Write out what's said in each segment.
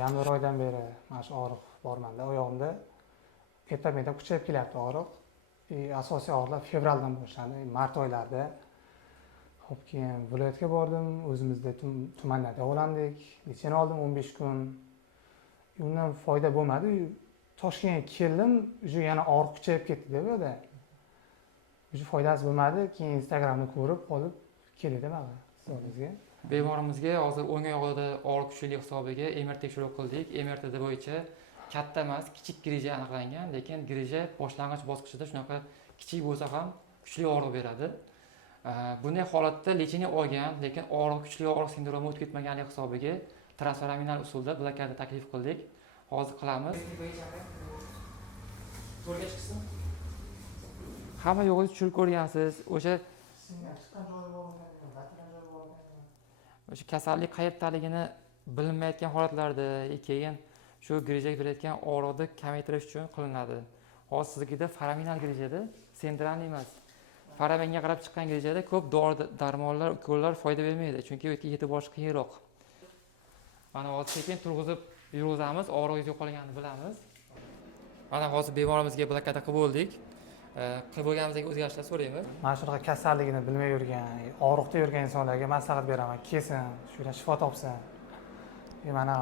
yanvar oydan beri mana shu og'riq bormanda oyog'imda erta-menda kuchayib kelyapti og'riq. Asosiy og'riqlar fevraldan boshlandi, mart oylarida. Xo'p, keyin viloyatga bordim, o'zimizda tumanda davolandik. Litseyni oldim 15 kun. Undan foyda bo'lmadi. Toshkentga keldim, yana og'riq kuchayib ketdi-da bu yerda. Foydasi bo'lmadi. Keyin Instagramni ko'rib qolib keldim sizga. Bemorimizga hozir o'ng oyog'ida og'riq kuchli hisobiga MR tekshiruv qildik. MRTD bo'yicha katta emas, kichik grija aniqlangan, lekin grija boshlang'ich bosqichida shunaqa kichik bo'lsa ham kuchli og'riq beradi. Bunday holatda lecheniya olgan, lekin kuchli og'riq sindromi o'tib ketmaganligi hisobiga transforaminal usulda blokada taklif qildik. Hozir qilamiz. To'rga chiqsin. Hamma yo'g'ini tushirib ko'rgansiz. O'sha kasallik qayerdaligini bilinmayotgan holatlarda keyin shu grijaga berayotgan og'riqni kamaytirish uchun qilinadi. Hozir sizgida foraminal grijada, sentralniy emas. Foraminga qarab chiqqan grijada ko'p dori-darmonlar, ukollar foyda bermaydi, chunki u yerga yetib borish qiyinroq. Mana hozir sekin turg'izib yurg'izamiz, og'riq yo'qolganini bilamiz. Mana hozir bemorimizga blokada qilib bo'ldik. Qilib bo'lganimizga o'zgarishlar so'raymiz. Mana shunaqa kasalligini bilmay yurgan, og'riqda yurgan insonlarga maslahat beraman, kelsin, shu yerdan shifo topsin. Mana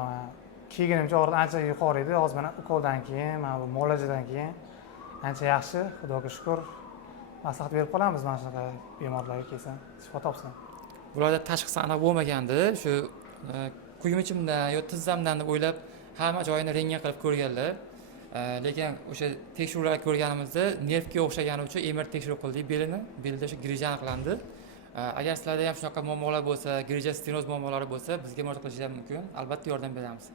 kiyginimcha og'riq ancha yuqori edi, hozir mana ukoldan keyin, mana bu muolajadan keyin ancha yaxshi, Xudoga shukr. Maslahat berib qolamiz mana shunaqa bemorlarga, kelsin, shifo topsin. Bularda tashxisi aniq bo'lmagandi, shu kuyimichimdan yo tizzamdan deb o'ylab hamma joyini rentgen qilib ko'rganlar. Lekin o'sha tekshiruvlar ko'rganimizda nervga o'xshagani uchun MR tekshiruv qildik belida shu grija aniqlandi. Agar sizlarda ham shunaqa muammolar bo'lsa, grija stenoz muammolari bo'lsa, bizga murojaat qilishingiz mumkin. Albatta yordam beramiz.